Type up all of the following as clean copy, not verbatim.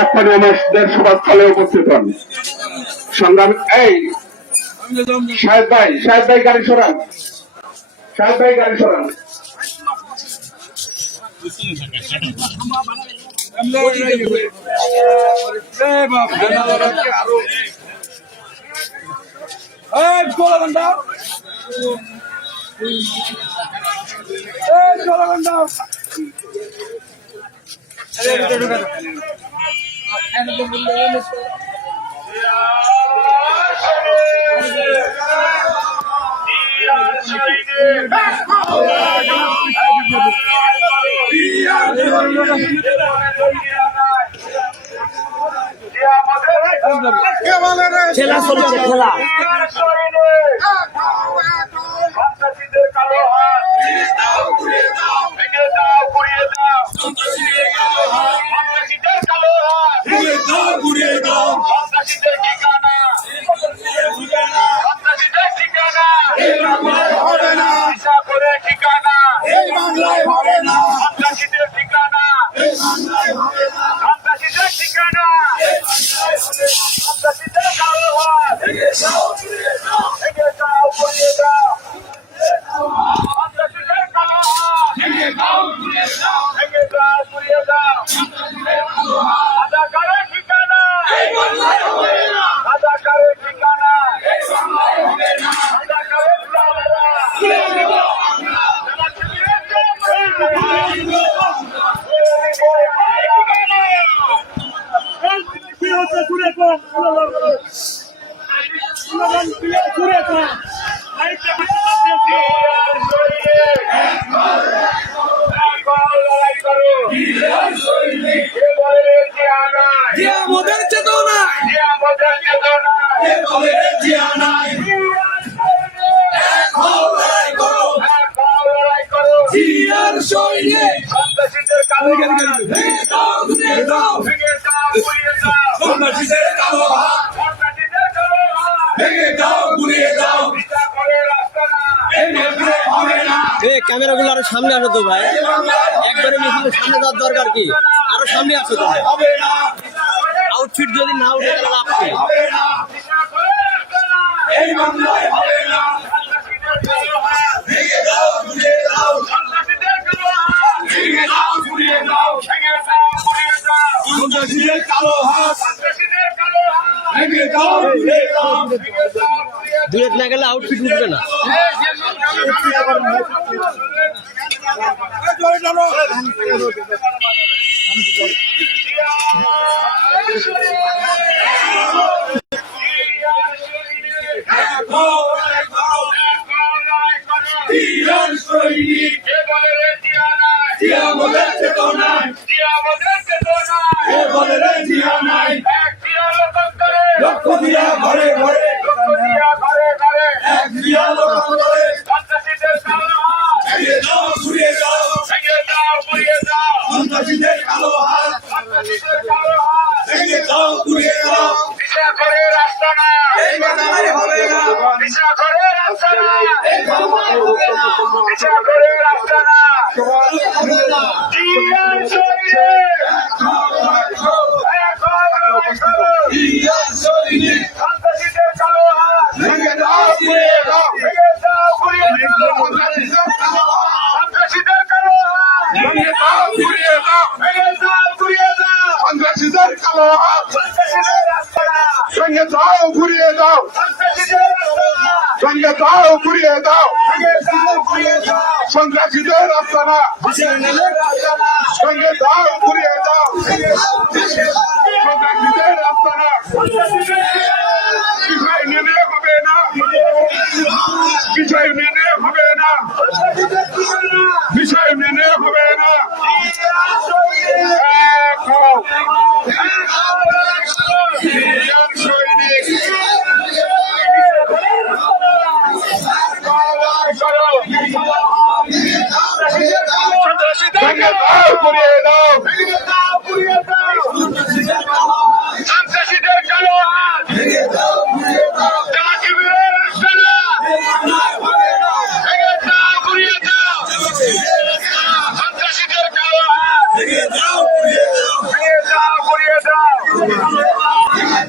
এখনই আমাদের সভাস্থলে উপস্থিত হন। সংগ্রাম এই শাহেদ ভাই গাড়ি সরান, শাহেদ ভাই গাড়ি সরান। খেলা চলছে, খেলা ক্যামেরা গুলো আরো সামনে আনো তো ভাই, একবারে মিছিলের সামনে যাওয়ার দরকার কি, আরো সামনে আসো তো। আউটফিট যদি না উঠে তাহলে লাভ কি? দুয়েট না গেলে আউটফিট উঠবে না। সন্ত্রাসীদের আস্তানা সঙ্গে দাও ঘুরিয়ে দাও, সন্ত্রাসীদের আস্তানা বিষয় মেনে হবে না, বিষয় মেনে হবে না, বিষয় মেনে হবে না।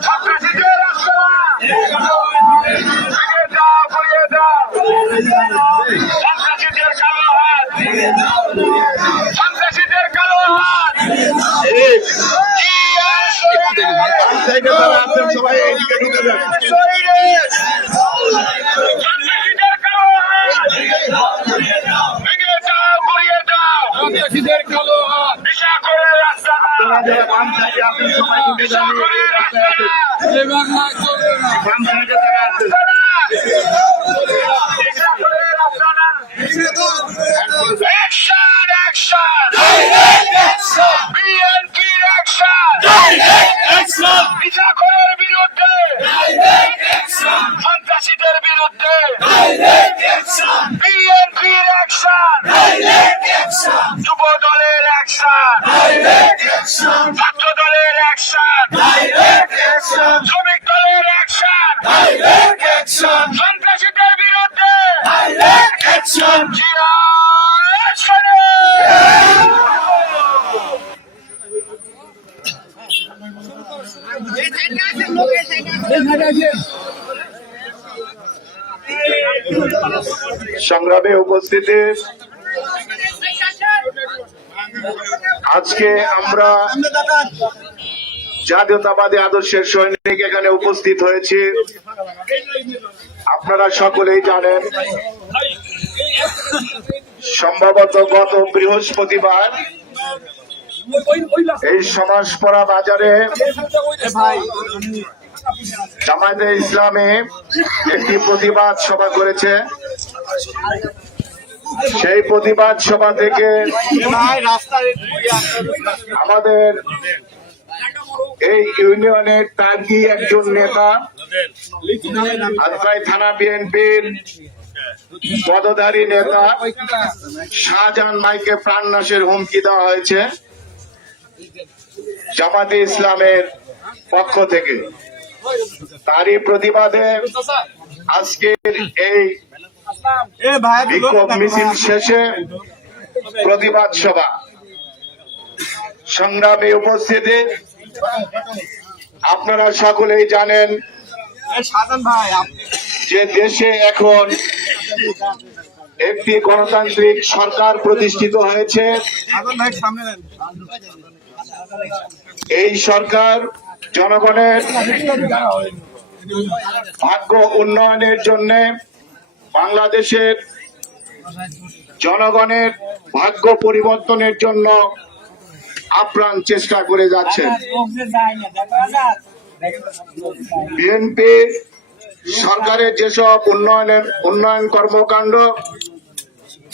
সন্ত্রাসীদের রাস্তা ভেঙে দাও, ঘুরিয়ে দাও। সন্ত্রাসীদের কালো হাত, সন্ত্রাসীদের কালো হাত। সবাই এইদিকে ঢুকে যান। সন্ত্রাসীদের কালো হাত ভেঙে দাও, ঘুরিয়ে দাও। সন্ত্রাসীদের কালো হাত দিশা করে রাস্তা, যারা বাম সাইডে আছেন সবাই ঢুকে যান। বাম সাইডে যারা আছেন Action! Action! BNP'র action! বিচারের বিরুদ্ধে, সন্ত্রাসীদের বিরুদ্ধে BNP'র action! যুব দলের action! ছাত্র দলের action! শ্রমিক দলের action! সন্ত্রাসীদের বিরুদ্ধে জিয়া action! সংগ্রামে উপস্থিতি, আজকে আমরা জাতীয়তাবাদী আদর্শের সৈনিক এখানে উপস্থিত হয়েছি। আপনারা সকলেই জানেন, সম্ভবত গত বৃহস্পতিবার এই সমাজপাড়া বাজারে জামায়াতে ইসলামী একটি প্রতিবাদ সভা করেছে। সেই প্রতিবাদ সভা থেকে আমাদের এই ইউনিয়নের টার্কি একজন নেতা আজকাই থানা বিএনপির পদধারী নেতা শাহজাহান ভাইকে প্রাণনাশের হুমকি দেওয়া হয়েছে জামায়াতে ইসলামের পক্ষ থেকে। তারই প্রতিবাদে আজকের এই বিক্ষোভ মিছিল শেষে প্রতিবাদ সভা। সংগ্রামে উপস্থিতি, আপনারা সকলেই জানেন যে দেশে এখন একটি গণতান্ত্রিক সরকার প্রতিষ্ঠিত হয়েছে। এই সরকার জনগণের ভাগ্য উন্নয়নের জন্য, বাংলাদেশের জনগণের ভাগ্য পরিবর্তনের জন্য আপ্রাণ চেষ্টা করে যাচ্ছেন। বিএনপি সরকারের যেসব উন্নয়ন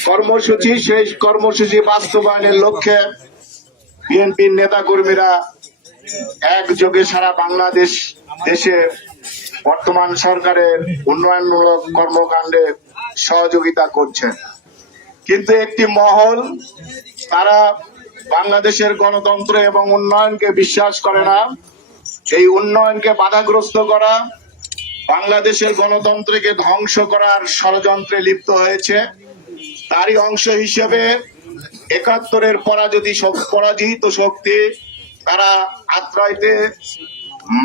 কর্মসূচি, সেই কর্মসূচি বাস্তবায়নের লক্ষ্যে বিএনপির নেতাকর্মীরা একযোগে সারা বাংলাদেশ দেশে বর্তমান সরকারের উন্নয়নমূলক কর্মকাণ্ডে সহযোগিতা করছেন। কিন্তু একটি মহল, তারা বাংলাদেশের গণতন্ত্র এবং উন্নয়নকে বিশ্বাস করে না। এই উন্নয়নকে বাধাগ্রস্ত করা, বাংলাদেশের গণতন্ত্রকে ধ্বংস করার ষড়যন্ত্রে লিপ্ত হয়েছে। তারই অংশ হিসেবে ৭১-এর পরাজিত শক্তি তারা আত্রাইতে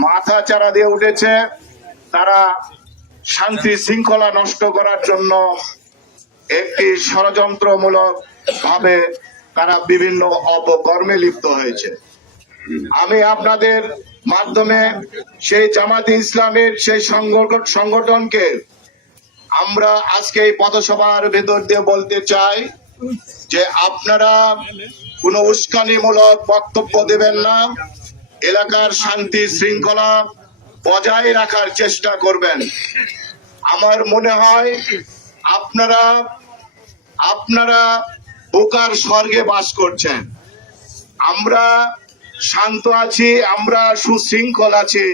মাথা চারা দিয়ে উঠেছে। তারা শান্তি শৃঙ্খলা নষ্ট করার জন্য একটি ষড়যন্ত্রমূলক ভাবে তারা বিভিন্ন অপকর্মে লিপ্ত হয়েছে। আমি আপনাদের মাধ্যমে সেই জামায়াতে ইসলামের সেই সংগঠনকে আমরা আজকে এই পথসভার ভেতর দিয়ে বলতে চাই যে আপনারা কোনো উস্কানিমূলক বক্তব্য দেবেন না, এলাকার শান্তি শৃঙ্খলা বজায় রাখার চেষ্টা করবেন। আমার মনে হয় আপনারা বোকার স্বর্গে বাস করছেন। আমরা শান্ত আছি, আমরা সুশৃঙ্খল আছি।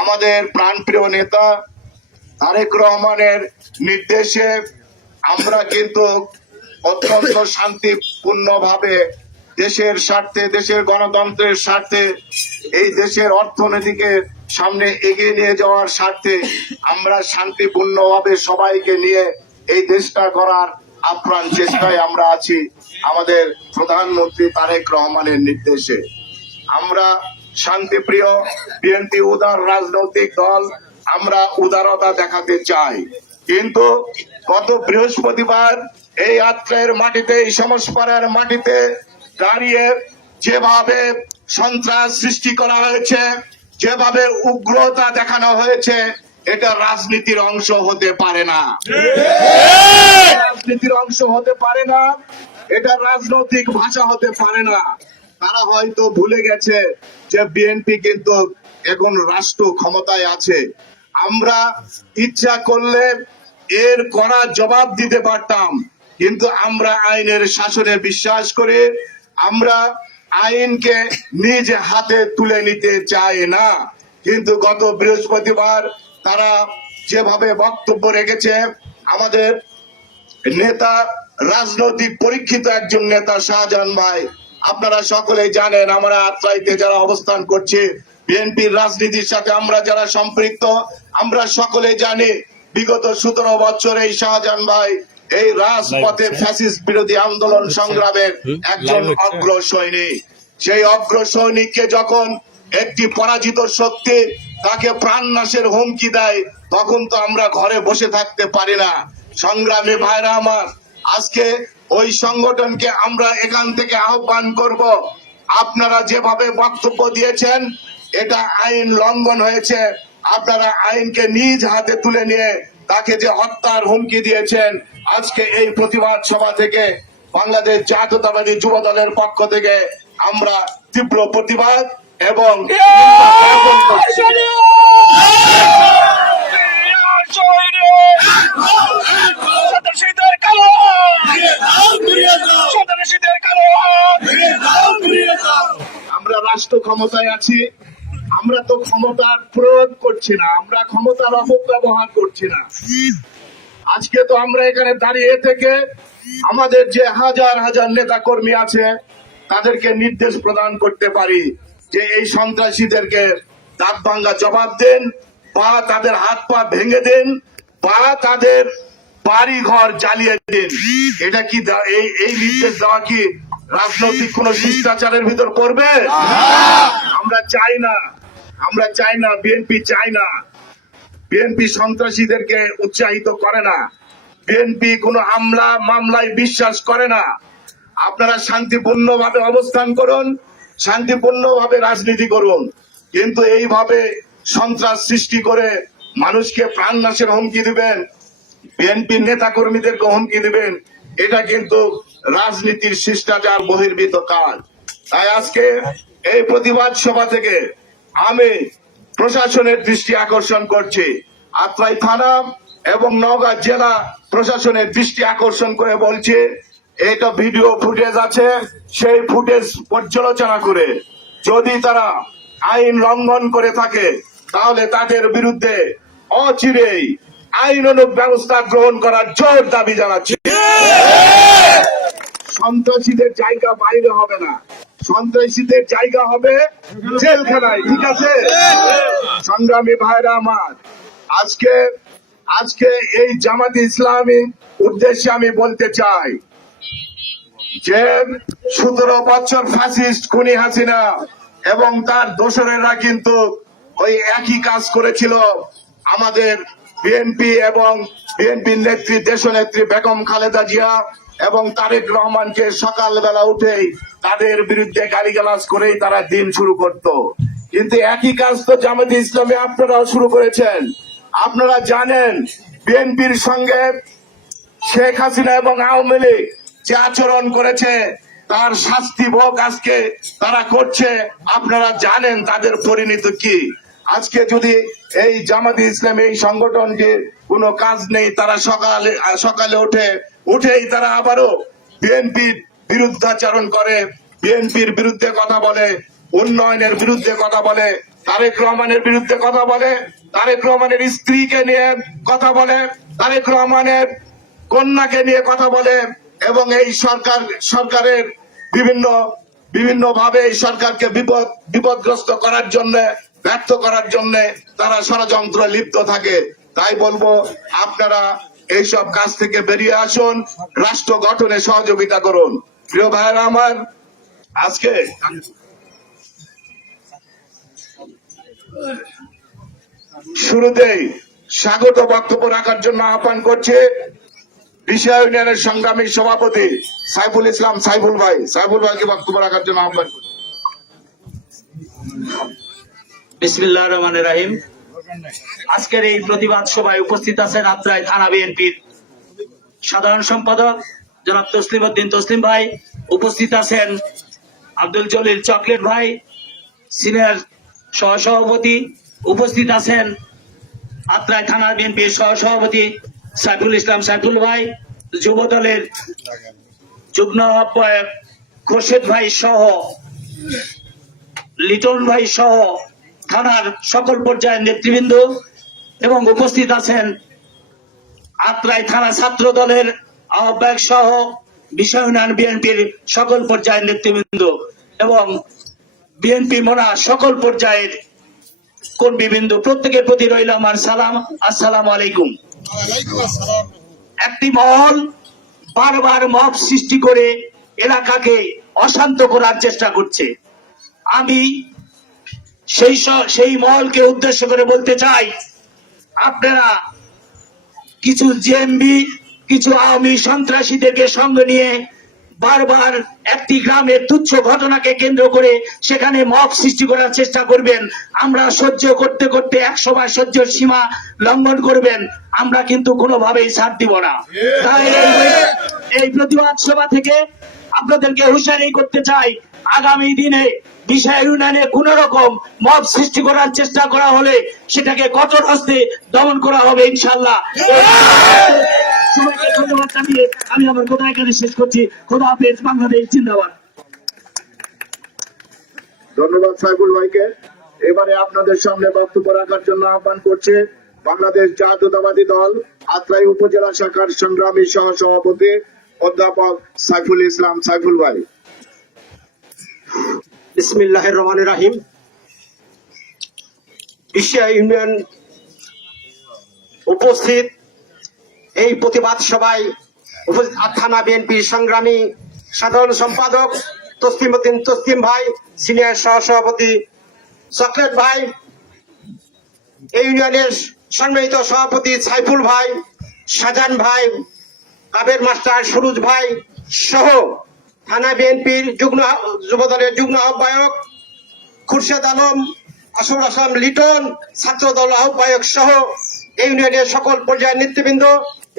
আমাদের প্রাণপ্রিয় নেতা তারেক রহমানের নির্দেশে আমরা কিন্তু অত্যন্ত শান্তিপূর্ণভাবে দেশের স্বার্থে, দেশের গণতন্ত্রের স্বার্থে, এই দেশের অর্থনীতিকে সামনে এগিয়ে নিয়ে যাওয়ার স্বার্থে আমরা শান্তিপূর্ণভাবে সবাইকে নিয়ে এই দেশটা করার আপ্রাণ চেষ্টায় আমরা আছি। আমাদের প্রধানমন্ত্রী তারেক রহমানের নির্দেশে আমরা শান্তিপ্রিয় বিএনপি উদার রাজনৈতিক দল, আমরা উদারতা দেখাতে চাই। কিন্তু গত বৃহস্পতিবার এই আত্রের মাটিতে, এই সমসপাড়ার মাটিতে দাঁড়িয়ে যেভাবে সন্ত্রাস সৃষ্টি করা হয়েছে, যেভাবে উগ্রতা দেখানো হয়েছে, এটা রাজনীতির অংশ হতে পারে না। রাজনীতির অংশ হতে পারে না, এটা রাজনৈতিক ভাষা হতে পারে না। তারা হয়তো ভুলে গেছে যে বিএনপি কিন্তু এখন রাষ্ট্র ক্ষমতায় আছে। আমরা ইচ্ছা করলে এর কড়া জবাব দিতে পারতাম, কিন্তু আমরা আইনের শাসনে বিশ্বাস করি। আমরা আইনকে নিজ হাতে তুলে নিতে চাই না। কিন্তু গত বৃহস্পতিবার তারা যেভাবে বক্তব্য রেখেছে, আমাদের নেতা, রাজনৈতিক পরীক্ষিত একজন নেতা শাহজাহান ভাই, আপনারা সকলেই জানেন আমরা আত্রাইতে যারা অবস্থান করছি, বিএনপির রাজনীতির সাথে আমরা যারা সম্পৃক্ত, আমরা সকলেই জানি বিগত 17 বছর এই শাহজাহান ভাই এই রাজপথে ফ্যাসিস্ট বিরোধী আন্দোলন সংগ্রামের একজন অগ্র সৈনিক। সেই অগ্র সৈনিককে যখন একটি পরাজিত শক্তি তাকে প্রাণনাশের হুমকি দেয়, তখন তো আমরা ঘরে বসে থাকতে পারি না। সংগ্রামী ভাইরা আমার, আজকে ওই সংগঠনকে আমরা এখান থেকে আহ্বান করব, আপনারা যেভাবে বক্তব্য দিয়েছেন এটা আইন লঙ্ঘন হয়েছে। আপনারা আইনকে নিজ হাতে তুলে নিয়ে তাকে যে হত্যার হুমকি দিয়েছেন, আজকে এই প্রতিবাদ সভা থেকে বাংলাদেশ জাতীয়তাবাদী যুব দলের পক্ষ থেকে আমরা তীব্র প্রতিবাদ এবং জ্ঞাপন করছি। আমরা রাষ্ট্র ক্ষমতায় আছি, আমরা তো ক্ষমতার প্রয়োগ করছি না, আমরা ক্ষমতার অপব্যবহার করছি না। আজকে তো আমরা এখানে দাঁড়িয়ে থেকে আমাদের যে হাজার হাজার নেতা কর্মী আছে তাদেরকে নির্দেশ প্রদান করতে পারি যে এই সন্ত্রাসীদেরকে দাঁত ভাঙ্গা জবাব দেন, বা তাদের হাত পা ভেঙে দেন, বা তাদের বাড়ি ঘর জ্বালিয়ে দিন। এটা কি এই নির্দেশ দেওয়া কি রাজনৈতিক কোন শিষ্টাচারের ভিতর পড়বে? আমরা চাই না, আমরা চাই না, বিএনপি চাই না। বিএনপি সন্ত্রাসীদেরকে উৎসাহিত করে না, বিএনপি কোনো হামলা মামলায় বিশ্বাস করে না। আপনারা শান্তিপূর্ণভাবে অবস্থান করুন, শান্তিপূর্ণভাবে রাজনীতি করুন, কিন্তু এইভাবে সন্ত্রাস সৃষ্টি করে মানুষকে প্রাণনাশের হুমকি দিবেন, বিএনপি নেতা কর্মীদেরকে হুমকি দিবেন, এটা কিন্তু রাজনীতির শিষ্টাচার বহির্ভূত কাজ। তাই আজকে এই প্রতিবাদ সভা থেকে আমি প্রশাসনের দৃষ্টি আকর্ষণ করছি, আত্রাই থানা এবং নওগাঁ জেলা প্রশাসনের দৃষ্টি আকর্ষণ করে বলছি, এটা ভিডিও ফুটেজ আছে, সেই ফুটেজ পর্যালোচনা করে যদি তারা আইন লঙ্ঘন করে থাকে তাহলে তাদের বিরুদ্ধে অচিরেই আইনানুগ ব্যবস্থা গ্রহণ করার জোর দাবি জানাচ্ছি। সন্ত্রাসীদের জায়গা বাইরে হবে না, সন্ত্রাসীদের জায়গা হবে জেলখানায়, ঠিক আছে? সংগ্রামী ভাইরা আমার, আজকে এই জামাত ইসলামী উদ্দেশ্যে আমি বলতে চাই যে 17 বছর ফ্যাসিস্ট খুনি হাসিনা এবং তার দোসরেরা কিন্তু ওই একই কাজ করেছিল আমাদের বিএনপি এবং বিএনপির নেত্রী দেশনেত্রী বেগম খালেদা জিয়া এবং তারেক রহমানকে সকালবেলা উঠেই তাদের বিরুদ্ধে গালিগালাজ করেই তারা দিন শুরু করত। কিন্তু একই কাজ তো জামাতে ইসলামী আপনারাও শুরু করেছেন। আপনারা জানেন বিএনপির সঙ্গে শেখ হাসিনা এবং আওয়ামী লীগ যে আচরণ করেছে তার শাস্তি ভোগ আজকে তারা করছে। আপনারা জানেন তাদের পরিণতি কি। আজকে যদি এই জামাতে ইসলামী এই সংগঠনকে কোনো কাজ নেই, তারা সকালে উঠেই তারা আবারও বিএনপির বিরুদ্ধাচরণ করে, বিএনপির বিরুদ্ধে কথা বলে, উন্নয়নের বিরুদ্ধে কথা বলে, তারেক রহমানের বিরুদ্ধে কথা বলে, তারেক রহমানের স্ত্রীকে নিয়ে কথা বলে, তারেক রহমানের কন্যাকে নিয়ে কথা বলে, এবং এই সরকারের বিভিন্ন ভাবে এই সরকারকে বিপদগ্রস্ত করার জন্য, ব্যর্থ করার জন্য তারা ষড়যন্ত্র লিপ্ত থাকে। তাই বলবো আপনারা এইসব কাজ থেকে বেরিয়ে আসুন, রাষ্ট্র গঠনে সহযোগিতা করুন। প্রিয় ভাইরা আমার, আজকে শুরুতেই স্বাগত বক্তব্য রাখার জন্য আহ্বান করছে বিশা ইউনিয়নের সংগ্রামী সভাপতি সাইফুল ইসলাম সাইফুল ভাইকে বক্তব্য রাখার জন্য আহ্বান করছি। বিসমিল্লাহির রহমানির রহিম। আজকের এই প্রতিবাদ সভায় উপস্থিত আছেন আত্রাই থানা বিএনপির সাধারণ সম্পাদক জনাব তসলিম উদ্দিন তসলিম ভাই, উপস্থিত আছেন আব্দুল জলিল চকলেট ভাই সিনিয়র সহসভাপতি, উপস্থিত আছেন আত্রাই থানা বিএনপির সহসভাপতি সাইফুল ইসলাম সাইফুল ভাই, যুব দলের যুগ্ম আহ্বায়ক খোরশেদ ভাই সহ লিটন ভাই সহ থানার সকল পর্যায়ের নেতৃবৃন্দ এবং উপস্থিত আছেন আত্রাই থানা ছাত্র দলের আহ্বায়ক সহ বিষয় উন্নয়ন বিএনপির সকল পর্যায়ের নেতৃবৃন্দ এবং বিএনপি মোনা সকল পর্যায়ের কর্মীবৃন্দ, প্রত্যেকের প্রতি রইল আমার সালাম, আসসালামু আলাইকুম। একটি মহল বারবার মব সৃষ্টি করে এলাকাকে অশান্ত করার চেষ্টা করছে। আমি সেই মহলকে উদ্দেশ্য করে বলতে চাই, আপনারা কিছু জেএমবি, কিছু আওয়ামী সন্ত্রাসীদেরকে সঙ্গে নিয়ে বারবার একটি গ্রামের তুচ্ছ ঘটনাকে কেন্দ্র করে সেখানে মব সৃষ্টি করার চেষ্টা করবেন। আমরা সহ্য করতে করতে এক সময় সহ্যের সীমা লঙ্ঘন করবেন, আমরা কিন্তু কোনোভাবেই ছাড় দিব না। তাই এই প্রতিবাদ সভা থেকে আপনাদেরকে হুঁশিয়ারি করতে চাই, আগামী দিনে বিষয় ইউনিয়নে কোন রকম মব সৃষ্টি করার চেষ্টা করা হলে সেটাকে কঠোর হস্তে দমন করা হবে ইনশাআল্লাহ। সবাইকে ধন্যবাদ জানিয়ে আমি আমার কথা এখানে শেষ করছি। খোদা হাফেজ, বাংলাদেশ জিন্দাবাদ। ধন্যবাদ সাইফুল ভাইকে। এবারে আপনাদের সামনে বক্তব্য রাখার জন্য আহ্বান করছে বাংলাদেশ জাতীয়তাবাদী দল আত্রাই উপজেলা শাখার সংগ্রামী সহ সভাপতি অধ্যাপক সাইফুল ইসলাম সাইফুল ভাই। বিসমিল্লাহির রহমানির রহিম। বিষয় ইউনিয়ন উপস্থিত এই প্রতিবাদ সভায় উপস্থিত থানা বিএনপির সংগ্রামী সাধারণ সম্পাদক তসলিম উদ্দিন তসলিম ভাই, সিনিয়র সহসভাপতি চকলেট ভাই, এই ইউনিয়নের সম্মানিত সভাপতি সাইফুল ভাই, শাহজাহান ভাই, আবের মাস্টার সুরুজ ভাই সহ থানা বিএনপির যুবদলের যুগ্ম আহ্বায়ক খুরশেদ আলম, আসরুল আসলাম লিটন, ছাত্র দল আহ্বায়ক সহ এই ইউনিয়নের সকল পর্যায়ের নেতৃবৃন্দ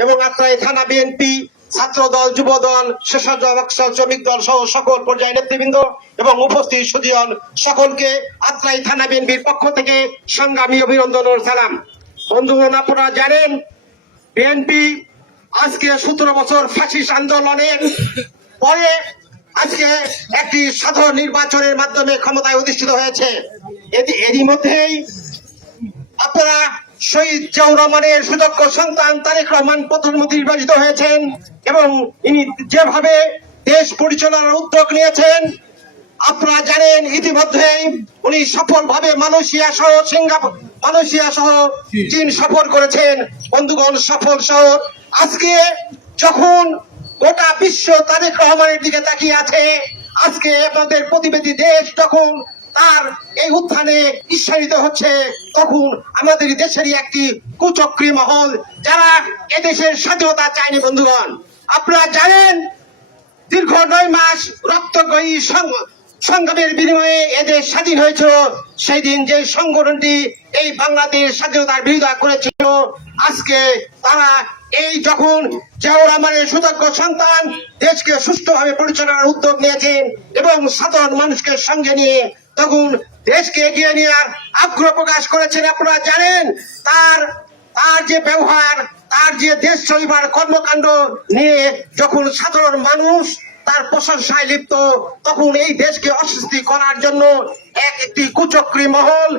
এবং আত্রাই থানা বিএনপি ছাত্র দল, যুব দল, স্বেচ্ছাসেবক দল, শ্রমিক দল সহ সকল পর্যায়ের নেতৃবৃন্দ এবং উপস্থিত সুধীজন সকলকে আত্রাই থানা বিএনপির পক্ষ থেকে সংগ্রামী অভিনন্দন ও সালাম। বন্ধুগণ, আপনারা জানেন বিএনপি আজকে 17 বছর ফ্যাসিস্ট আন্দোলনের পরে আজকে একটি সাধারণ নির্বাচনের মাধ্যমে ক্ষমতায় অধিষ্ঠিত হয়েছে। এরই মধ্যেই আপনারা শহীদ জিয়াউর রহমানের সুযোগ্য সন্তান তারেক রহমান প্রধানমন্ত্রী নির্বাচিত হয়েছেন এবং ইনি যেভাবে দেশ পরিচালনার উদ্যোগ নিয়েছেন আপনারা জানেন। ইতিমধ্যেই উনি সফলভাবে মালয়েশিয়া সহ চীন সফর করেছেন। বন্ধুগণ, সফল শহর আজকে যখন গোটা বিশ্ব তারেক রহমানের দিকে তাকিয়ে আছে, আজকে আমাদের প্রতিবেদী দেশ যখন তার এই উত্থানে ঈর্ষান্বিত হচ্ছে, তখন আমাদের দেশেরই একটি কুচক্রী মহল যারা এদেশের স্বাধীনতা চায়নি। বন্ধুগণ, আপনারা জানেন দীর্ঘ 9 মাস রক্তক্ষয়ী সংগ্রামের বিনিময়ে এদেশ স্বাধীন হয়েছিল। সেই দিন যে সংগঠনটি এই বাংলাদেশ স্বাধীনতার বিরোধিতা করেছিল, আজকে তারা এই যখন জিয়াউর রহমানের সুযোগ্য সন্তান দেশকে সুষ্ঠুভাবে পরিচালনার উদ্যোগ নিয়েছেন এবং সাধারণ মানুষকে সঙ্গে নিয়ে তখন দেশকে এগিয়ে নেওয়ার আগ্রহ প্রকাশ করেছেন। আপনারা জানেন তার যে ব্যবহার, তার যে দেশ চলিবার কর্মকাণ্ড নিয়ে যখন সাধারণ মানুষ তার প্রশংসায় লিপ্ত, তখন এই দেশকে অস্বস্তি করার জন্য একটি কুচক্রী মহল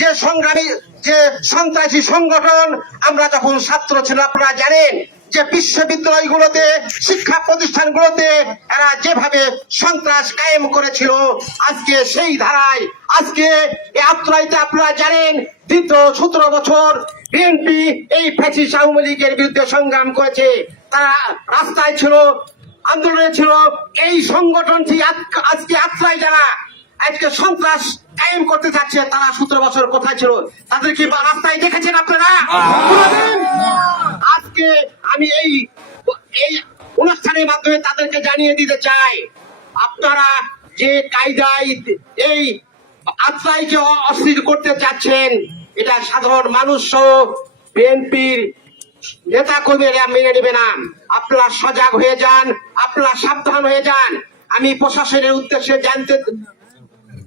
যে সংগ্রামী যে সন্ত্রাসী সংগঠন, আমরা যখন ছাত্র ছিলাম আপনারা জানেন যে বিশ্ববিদ্যালয়গুলোতে শিক্ষা প্রতিষ্ঠানগুলোতে এরা যেভাবে সন্ত্রাস কায়েম করেছিল, আজকে সেই ধারায় আজকে আত্রাইতে আপনারা জানেন দীর্ঘ 17 বছর বিএনপি এই ফ্যাসিস্ট আওয়ামী লীগের বিরুদ্ধে সংগ্রাম করেছে। তারা রাস্তায় ছিল, আন্দোলনে ছিল। এই সংগঠনটি আজকে আত্রাই যারা আজকে সন্ত্রাস কায়েম করতে চাচ্ছে, তারা 17 বছর কোথায় ছিল? তাদের কি বা রাস্তায় দেখেছেন আপনারা কোনোদিন? আজকে আমি এই অনুষ্ঠানের মাধ্যমে তাদেরকে জানিয়ে দিতে চাই, আপনারা যে কায়দায় এই আত্মাইকে অস্থির করতে চাচ্ছেন, এটা সাধারণ মানুষ সহ বিএনপির নেতা কর্মীরা মেনে নেবে না। আপনারা সজাগ হয়ে যান, আপনারা সাবধান হয়ে যান। আমি প্রশাসনের উদ্দেশ্যে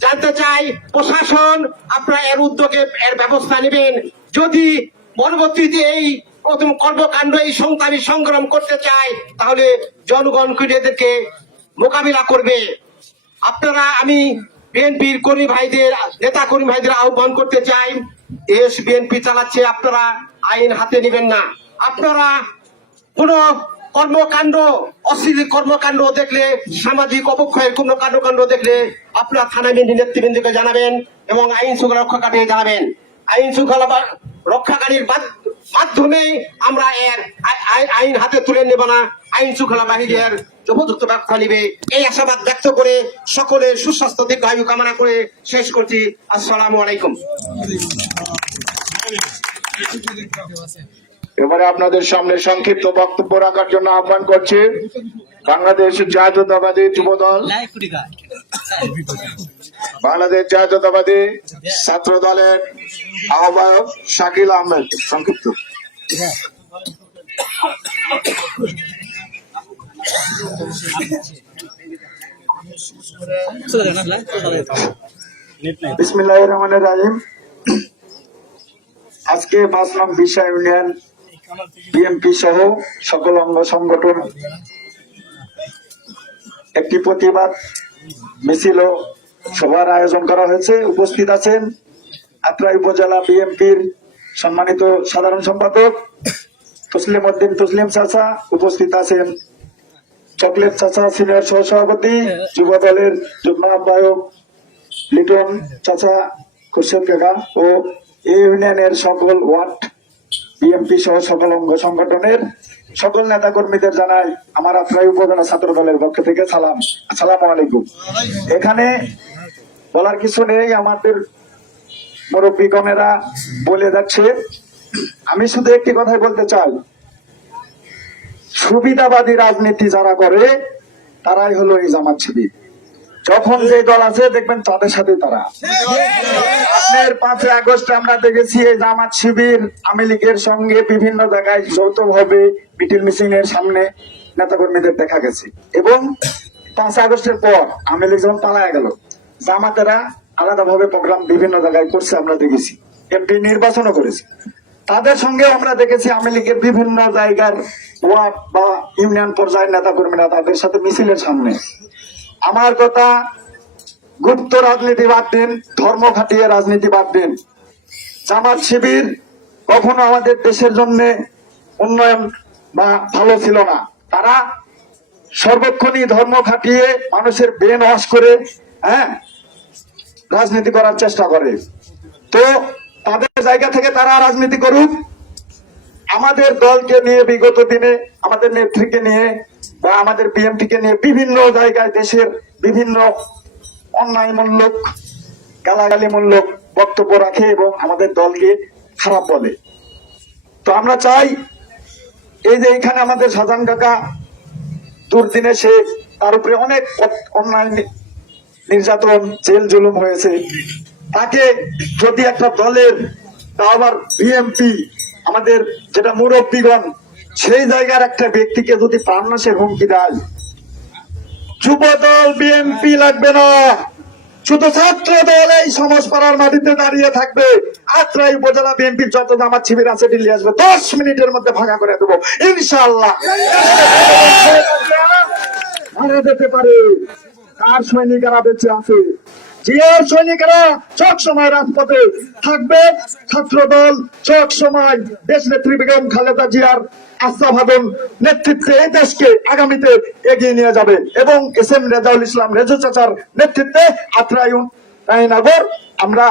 জানতে চাই, প্রশাসন আপনারা এর উদ্যোগে এর ব্যবস্থা নেবেন। যদি পরবর্তীতে এই প্রথম কর্মকাণ্ড এই সংগ্রামী সংগ্রাম করতে চায়, তাহলে জনগণ এদেরকে মোকাবিলা করবে। আপনারা, আমি বিএনপির কর্মী ভাইদের, নেতা কর্মী ভাইদের আহ্বান করতে চাই, দেশ বিএনপি চালাচ্ছে, আপনারা আইন হাতে নেবেন না। আপনারা কোন কর্মকাণ্ড, অশ্লীল কর্মকাণ্ড দেখলে, সামাজিক অবক্ষয়ের কোন কাণ্ড দেখলে আপনারা থানা নেতৃবৃন্দকে জানাবেন এবং আইন শৃঙ্খলা রক্ষাকারী জানাবেন। আইন শৃঙ্খলা রক্ষাকারীর মাধ্যমে আমরা এর আইন হাতে তুলে নেব না, আইন শৃঙ্খলা বাহিনীর উপযুক্ত ব্যবস্থা নিবে। এই আশাবাদ ব্যক্ত করে সকলের সুস্বাস্থ্য দীর্ঘায়ু কামনা করে শেষ করছি। আসসালামু আলাইকুম। এবারে আপনাদের সামনে সংক্ষিপ্ত বক্তব্য রাখার জন্য আহ্বান করছি বাংলাদেশ জাতীয়তাবাদী যুবদল, বাংলাদেশ জাতীয়তাবাদী ছাত্র দলের আহ্বায়ক শাকিল আহমেদ। সংক্ষিপ্ত। বিসমিল্লাহির রহমানির রহিম। আজকে 5 নং বিশা ইউনিয়ন বিএমপি সহ সকল অঙ্গ সংগঠন একটি প্রতিবাদ মিছিল ও সভার আয়োজন করা হয়েছে। উপস্থিত আছেন আত্রাই উপজেলা বিএমপির সম্মানিত সাধারণ সম্পাদক তসলিম উদ্দিন তসলিম চাচা, উপস্থিত আছেন চকলেট চাচা সিনিয়র সহসভাপতি, যুব দলের যুগ্ম আহ্বায়ক লিটন চাচা, খুরশেদ কাকা ও এই ইউনিয়নের সকল ওয়ার্ড বিএমপি সহ সকল অঙ্গ সংগঠনের সকল নেতা কর্মীদের জানাই আমার আত্রাই উপজেলা ছাত্র দলের পক্ষ থেকে সালাম। আসসালামু আলাইকুম। এখানে বলার কিছু নেই, আমাদের মুরব্বীগণেরা বলে যাচ্ছে। আমি শুধু একটি কথাই বলতে চাই, সুবিধাবাদী রাজনীতি যারা করে তারাই হলো এই জামাত শিবির। যখন যে দল আছে দেখবেন তাদের সাথে তারা। 5 আগস্টে আমরা দেখেছি এই জামাত শিবির আওয়ামী লীগের সঙ্গে বিভিন্ন জায়গায় যৌথভাবে মিছিল মিছিলের সামনে নেতাকর্মীদের দেখা গেছে, এবং 5 আগস্টের পর আওয়ামী লীগ যখন পালায় গেল, জামাতেরা আলাদাভাবে প্রোগ্রাম বিভিন্ন জায়গায় করছে, আমরা দেখেছি। এমপি নির্বাচনও করেছে, তাদের সঙ্গে আমরা দেখেছি আওয়ামী লীগের বিভিন্ন জায়গার ওয়ার্ড বা ইউনিয়ন পর্যায়ের নেতাকর্মীরা তাদের সাথে মিছিলের সামনে। আমার কথা, গুপ্ত রাজনীতি বাদ দিন, ধর্ম খাটিয়ে রাজনীতি বাদ দিন। জামাত শিবির কখনো আমাদের দেশের জন্য উন্নয়ন বা ভালো ছিল না। তারা সর্বক্ষণই ধর্ম খাটিয়ে মানুষের ব্রেন ওয়াশ করে রাজনীতি করার চেষ্টা করে। তো তাদের জায়গা থেকে তারা রাজনীতি করুক। আমাদের দলকে নিয়ে বিগত দিনে আমাদের নেত্রীকে নিয়ে বা আমাদের বিএনপিকে নিয়ে বিভিন্ন জায়গায় দেশের বিভিন্ন অন্যায়মূলক গালাগালিমূলক বক্তব্য রাখে এবং আমাদের দলকে খারাপ বলে। তো আমরা চাই, এই যে এখানে আমাদের শাহজাহান কাকা দুর্দিনে সে তার উপরে অনেক অন্যায় নির্যাতন জেল জুলুম হয়েছে, তাকে যদি একটা দলের, তা আবার বিএমপি আমাদের যেটা মুরব্বীগণ, সেই জায়গার একটা ব্যক্তিকে যদি প্রাণনাশের হুমকি দেয়, যুব দল বিএমপি লাগবে না, শুধু ছাত্র দল এই সমাজপাড়ার মাটিতে দাঁড়িয়ে থাকবে। আত্রাই উপজেলা বিএনপির যত জামাত শিবির আছে দিল্লি আসবে, 10 মিনিটের মধ্যে ভাঙা করে দেবো ইনশাআল্লাহ। মারা যেতে পারে, কার সৈনিকেরা বেঁচে আছে, জিয়ার সৈনিকেরা সব সময় রাজপথে থাকবে। ছাত্র দল সব সময় দেশ নেত্রী বেগম খালেদা জিয়ার আস্থাভাজন নেতৃত্বে এই দেশকে আগামীতে এগিয়ে নিয়ে যাবে, এবং এস.এম. রেজাউল ইসলাম রেজু চাচার নেতৃত্বে আত্রাই নগর আমরা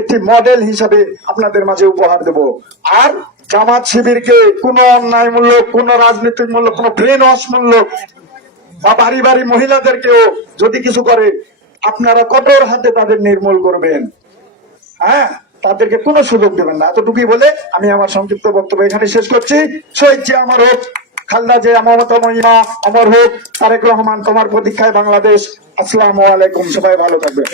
একটি মডেল হিসাবে আপনাদের মাঝে উপহার দেব। আর জামাত শিবিরকে কোন অন্যায়মূলক, কোন রাজনীতিমূলক, কোন ব্রেন ওয়াশ মূলক বা বাড়ি বাড়ি মহিলাদেরকেও যদি কিছু করে, আপনারা কঠোর হাতে তাদের নির্মূল করবেন। হ্যাঁ, তাদেরকে কোনো সুযোগ দেবেন না। এতটুকুই বলে আমি আমার সংক্ষিপ্ত বক্তব্য এখানে শেষ করছি। শহীদ জিয়া অমর হোক, খালেদা জিয়া মমতা মহিমা অমর হোক, তারেক রহমান তোমার প্রতীক্ষায় বাংলাদেশ। আসসালামু আলাইকুম, সবাই ভালো থাকবেন।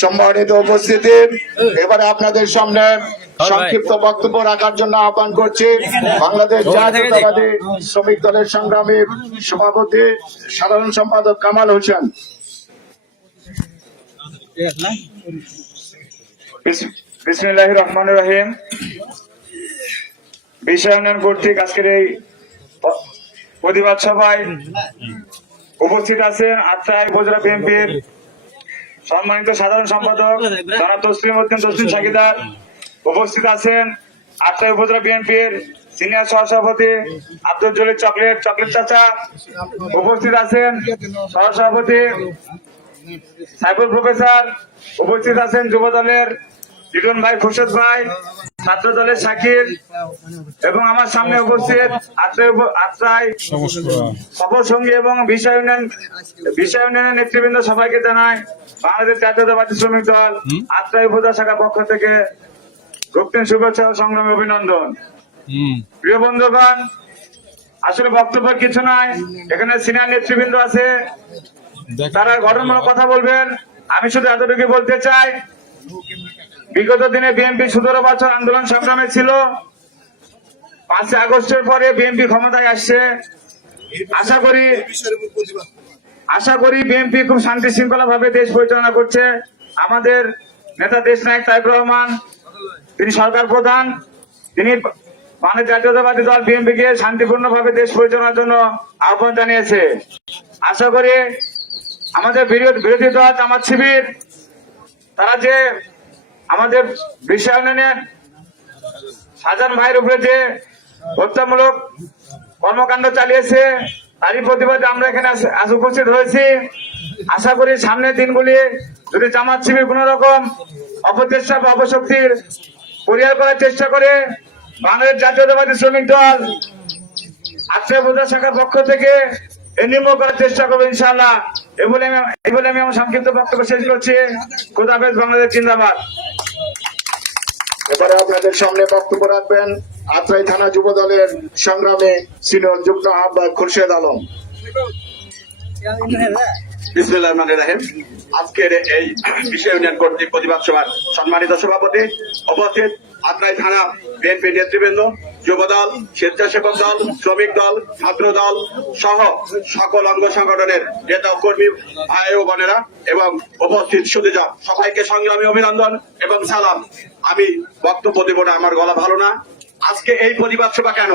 সম্মানিত উপস্থিতি, এবারে আপনাদের সামনে সংক্ষিপ্ত বক্তব্য রাখার জন্য আহ্বান করছি বাংলাদেশ জাতীয়তাবাদী শ্রমিক দলের সংগ্রামী সভাপতি সাধারণ সম্পাদক কামাল হোসেন। বিসমিল্লাহির রহমানির রহিম। বিষয় উন্নয়ন কর্তৃক আজকের এই প্রতিবাদ সভায় উপস্থিত আছেন আত্রাই উপজেলা বিএনপির সম্মানিত সাধারণ সম্পাদক জনাব তসলিম উদ্দিন তসলিম সাকিদার। উপস্থিত আছেন আত্রাই উপজেলা বিএনপির সিনিয়র সহসভাপতি আব্দুল জলিল চকলেট চাচা। উপস্থিত আছেন সহসভাপতি সাইফুল প্রফেসর। উপস্থিত আছেন যুব দলের লিটন ভাই, খুরশেদ ভাই, ছাত্র দলের শাকির, এবং আমার সামনে উপস্থিত আত্রাই সফর সঙ্গী এবং বিষয় উন্নয়নের নেতৃবৃন্দ। সবাইকে জানাই বাংলাদেশ জাতীয়তাবাদী শ্রমিক দল আত্রাই উপজেলা শাখার পক্ষ থেকে রক্তিম শুভেচ্ছা ও সংগ্রামী অভিনন্দন। প্রিয় বন্ধুগণ, আসলে বক্তব্য কিছু নাই, এখানে সিনিয়র নেতৃবৃন্দ আছে, তারা গঠনমূলক কথা বলবেন। আমি শুধু এতটুকু বলতে চাই, বিগত দিনে বিএনপি 17 বছর আন্দোলন সংগ্রামে ছিল। 5 আগস্টের পরে বিএনপি ক্ষমতায় আসছে। আশা করি বিএনপি খুব শান্তি শৃঙ্খলা ভাবে দেশ পরিচালনা করছে। আমাদের নেতা দেশ নায়ক তারেক রহমান, তিনি সরকার প্রধান, তিনি বাংলাদেশ জাতীয়তাবাদী দল বিএনপিকে শান্তিপূর্ণ ভাবে দেশ পরিচালনার জন্য আহ্বান জানিয়েছে। আশা করি আমাদের বিরোধী দল জামাত শিবির, তারা যে আমাদের বিষয় উন্নয়নের শাহজাহান ভাইয়ের উপরে যে হত্যামূলক কর্মকাণ্ড চালিয়েছে, তারই প্রতিবাদে আমরা এখানে উপস্থিত হয়েছি। আশা করি সামনের দিনগুলি যদি জামাত শিবির কোন রকম অপচেষ্টা বা অপশক্তির পরিহার করার চেষ্টা করে, বাংলাদেশ জাতীয়তাবাদী শ্রমিক দল আত্রাই উপজেলা শাখার পক্ষ থেকে নির্মূল করার চেষ্টা করবো ইনশাআল্লাহ। এই বলে আমি আমার সংক্ষিপ্ত বক্তব্য শেষ করছি। খোদা হাফেজ, বাংলাদেশ জিন্দাবাদ। এবারে আপনাদের সামনে বক্তব্য রাখবেন আত্রাই থানা যুব দলের সংগ্রামী সিনিয়র যুগ্ম আহ্বায়ক খুরশেদ আলম। বিসমিল্লাহির রহমানির রহিম। আজকের এই বিষয় উন্নয়ন কর্তৃক প্রতিবাদ সভার সম্মানিত সভাপতি, উপস্থিত আত্রাই থানা বিএনপি নেতৃবৃন্দ, যুব দল, স্বেচ্ছাসেবক দল, শ্রমিক দল, ছাত্র দল সহ সকল অঙ্গ সংগঠনের নেতা কর্মী ভাই ও বোনেরা এবং উপস্থিত সুধীজন, সবাইকে সংগ্রামী অভিনন্দন এবং সালাম। আমি বক্তব্য দেব না, আমার গলা ভালো না। আজকে এই প্রতিবাদ সভা কেন?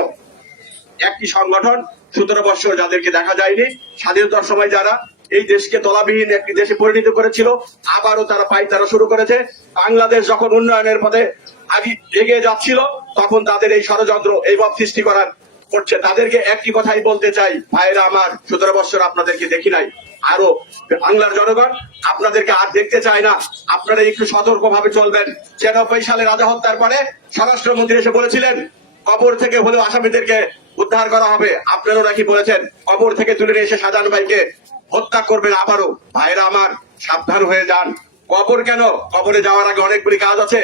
একটি সংগঠন 17 বছর যাদেরকে দেখা যায়নি, স্বাধীনতার সময় যারা এই দেশকে তলাবিহীন একটি দেশে পরিণত করেছিল, আবারও তারা পায়তারা শুরু করেছে। বাংলাদেশ যখন উন্নয়নের পথে এগিয়ে যাচ্ছিল, তখন তাদের এই ষড়যন্ত্র, এই ভাব সৃষ্টি করছে। তাদেরকে একটি কথাই বলতে চাই, ভাইরা আমার, 17 বছর আপনাদেরকে দেখি নাই, আরো বাংলার জনগণ আপনাদেরকে আর দেখতে চায় না। আপনারা একটু সতর্ক ভাবে চলবেন। 96 সালে রাজা হত্যার পরে স্বরাষ্ট্রমন্ত্রী এসে বলেছিলেন কবর থেকে হলেও আসামিদেরকে উদ্ধার করা হবে। আপনারাও নাকি বলেছেন কবর থেকে তুলে নিয়ে এসে শাহজাহান ভাইকে হত্যা করবেন আবারও। ভাইরা আমার, সাবধান হয়ে যান। কবর কেন? কবরে যাওয়ার আগে অনেকগুলি কাজ আছে।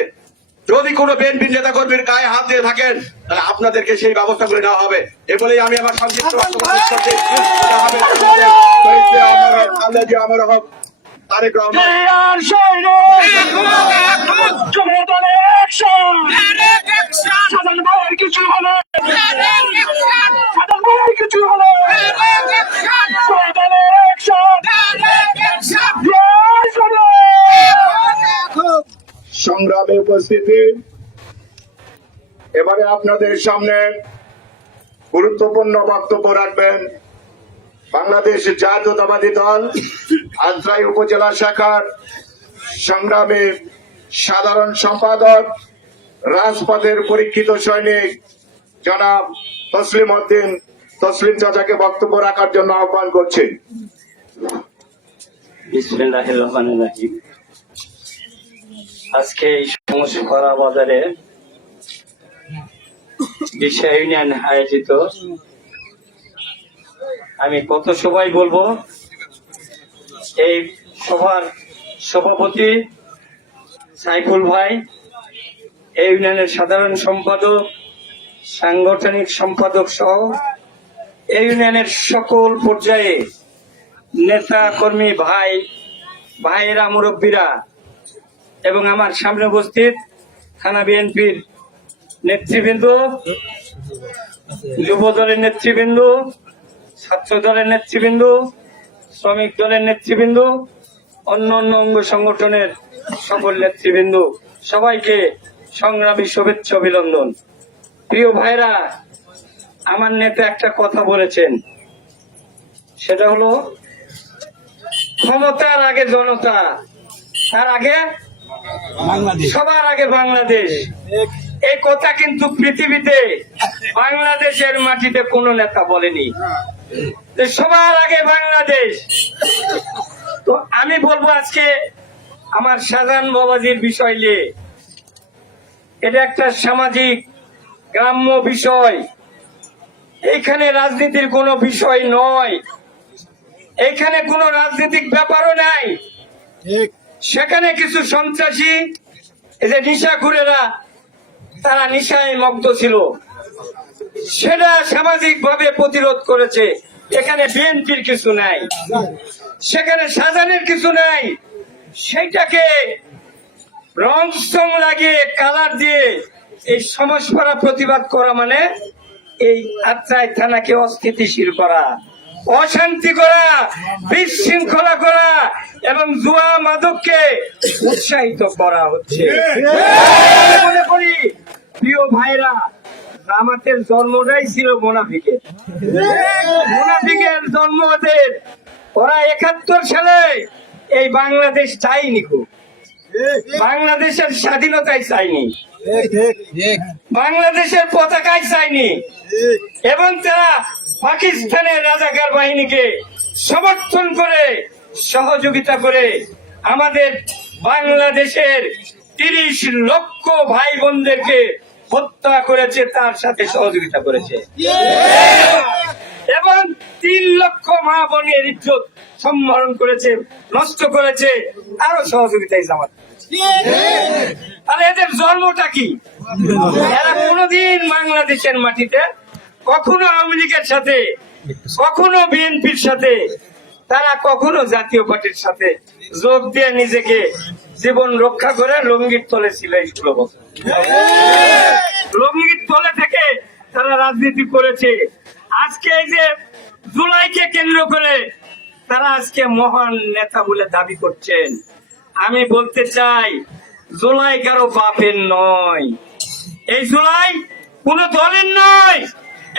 যদি কোনো বিএনপি নেতা কর্মীর গায়ে হাত দিয়ে থাকেন, তাহলে আপনাদেরকে সেই ব্যবস্থা করে নেওয়া হবে। এ বলেই আমি আমার সংক্ষিপ্ত বক্তব্য শেষ করছি। তারেক রহমান। সংগ্রামে উপস্থিতি, এবারে আপনাদের সামনে গুরুত্বপূর্ণ বক্তব্য রাখবেন বাংলাদেশ জাতীয়তাবাদী দল আত্রাই উপজেলা শাখার সংগ্রামী সাধারণ সম্পাদক, রাজপথের পরীক্ষিত সৈনিক জনাব তসলিম উদ্দিন তসলিম চাচাকে বক্তব্য রাখার জন্য আহ্বান করছি। বিসমিল্লাহির রহমানির রহিম। আজকে এই সমস্যা বাজারে বিষয় ইউনিয়ন আয়োজিত আমি কত সবাই বলবো। এই সভার সভাপতি সাইফুল ভাই, এই ইউনিয়নের সাধারণ সম্পাদক, সাংগঠনিক সম্পাদক সহ এই ইউনিয়নের সকল পর্যায়ে নেতা কর্মী ভাইয়েরা, মুরব্বীরা এবং আমার সামনে উপস্থিত থানা বিএনপির নেতৃবৃন্দ, যুব দলের নেতৃবৃন্দ, ছাত্র দলের নেতৃবৃন্দ, শ্রমিক দলের নেতৃবৃন্দ, অন্য অঙ্গ সংগঠনের সকল নেতৃবৃন্দ, সবাইকে সংগ্রামী শুভেচ্ছা অভিনন্দন। প্রিয় ভাইরা, আমার নেতা একটা কথা বলেছেন, সেটা হলো ক্ষমতার আগে জনতা, তার আগে সবার আগে বাংলাদেশ। এই কথা কিন্তু পৃথিবীতে বাংলাদেশের মাটিতে কোনো নেতা বলেনি যে সবার আগে বাংলাদেশ। তো আমি বলবো আজকে আমার শাহজাহান বাবাজির বিষয় নিয়ে, এটা একটা সামাজিক গ্রাম্য বিষয়। এইখানে রাজনীতির কোনো বিষয় নয়, এইখানে কোনো রাজনৈতিক ব্যাপারও নাই। সেখানে কিছু সন্ত্রাসী, এই যে নিশাখুরেরা, তারা নিশায় মগ্ন ছিল, সেটা সামাজিক ভাবে প্রতিরোধ করেছে। এখানে বিএনপির কিছু নাই, সেখানে শাহজাহানের কিছু নাই। সেইটাকে রং সং লাগিয়ে কালার দিয়ে এই সমস্যা প্রতিবাদ করা মানে এই আত্রাই থানাকে অস্থিতিশীল করা, অশান্তি করা, বিশৃঙ্খলা করা এবং জুয়া মাদককে উৎসাহিত করা হচ্ছে। মনে করি প্রিয় ভাইরা, জামাতের জন্মটাই ছিল মুনাফিকের। মুনাফিকের জন্ম ওদের। ওরা 71 সালে এই বাংলাদেশ চাইনি, খুব বাংলাদেশের স্বাধীনতাই চাইনি, বাংলাদেশের পতাকাই চাইনি, এবং তারা পাকিস্তানের রাজাকার বাহিনীকে সমর্থন করে, সহযোগিতা করে আমাদের বাংলাদেশের 30 লক্ষ ভাই বোনদেরকে হত্যা করেছে, তার সাথে সহযোগিতা করেছে, এবং 3 লক্ষ মা বোনের ইজ্জত সম্মানন করেছে, নষ্ট করেছে, আরো সহযোগিতায় জামাত। তাহলে এদের জন্মটা কি? এরা কোনদিন বাংলাদেশের মাটিতে কখনো আওয়ামী লীগের সাথে, কখনো বিএনপির সাথে, তারা কখনো জাতীয় পার্টির সাথে যোগ দিয়ে নিজেকে জীবন রক্ষা করে লঙ্গির তলে ছিল। লঙ্গির তলে থেকে তারা রাজনীতি করেছে। আজকে এই যে জুলাইকে কেন্দ্র করে তারা আজকে মহান নেতা বলে দাবি করছেন। আমি বলতে চাই, জুলাই কারো বাপের নয়, এই জুলাই কোন দলের নয়,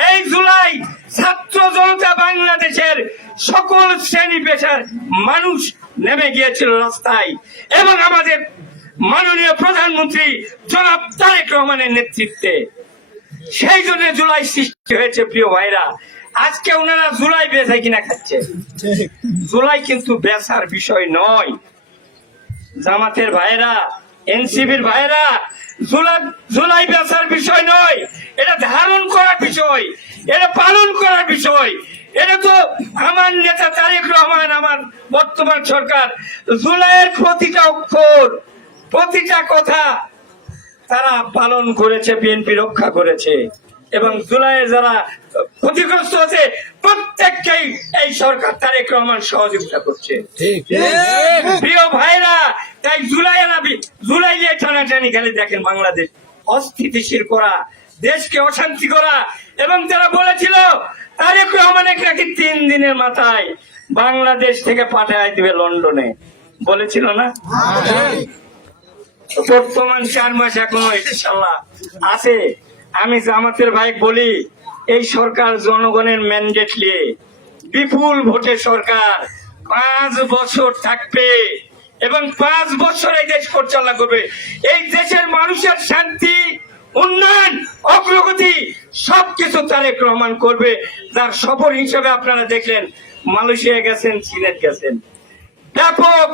এই জুলাই ছাত্র জনতা বাংলাদেশের সকল শ্রেণী পেশার মানুষ নেমে গিয়েছিল রাস্তায়, এবং আমাদের মাননীয় প্রধানমন্ত্রী জনাব তারেক রহমানের নেতৃত্বে সেই জন্য জুলাই সৃষ্টি হয়েছে। প্রিয় ভাইরা, আজকে ওনারা জুলাই বেচায় কিনা খাচ্ছে, জুলাই কিন্তু বেচার বিষয় নয়। জামাতের ভাইরা, এনসিপির ভাইরা, জুলাই বেচার বিষয় নয়, এটা ধারণ করার বিষয়, এটা পালন করার বিষয়। এটা তো আমার নেতা তারেক রহমান, আমার বর্তমান সরকার জুলাইয়ের প্রতিটা অক্ষর, প্রতিটা কথা তারা পালন করেছে, বিএনপি রক্ষা করেছে, এবং জুলাইয়ে যারা ক্ষতিগ্রস্ত হচ্ছে প্রত্যেককেই এই সরকার তারেক রহমান সহযোগিতা করছে। প্রিয় ভাইরা, তাই জুলাই নিয়ে টানাটানি খালি দেখেন, বাংলাদেশ অস্থিতিশীল করা, দেশকে অশান্তি করা, এবং যারা বলেছিল তারেক রহমানের নাকি 3 দিনের মাথায় বাংলাদেশ থেকে পাঠায় দিবে লন্ডনে, বলেছিল না? বর্তমান 4 মাস এখনো ইনশাআল্লাহ আছে। আমি জামাতের ভাই বলি, এই সরকার জনগণের ম্যান্ডেট নিয়ে বিপুল ভোটে সরকার 5 বছর থাকবে, এবং 5 বছর এই দেশ পরিচালনা করবে। এই দেশের মানুষের শান্তি, উন্নয়ন, অগ্রগতি সবকিছু তারেক রহমান করবে। যার সফর হিসেবে আপনারা দেখলেন মালয়েশিয়া গেছেন, চীনে গেছেন, ব্যাপক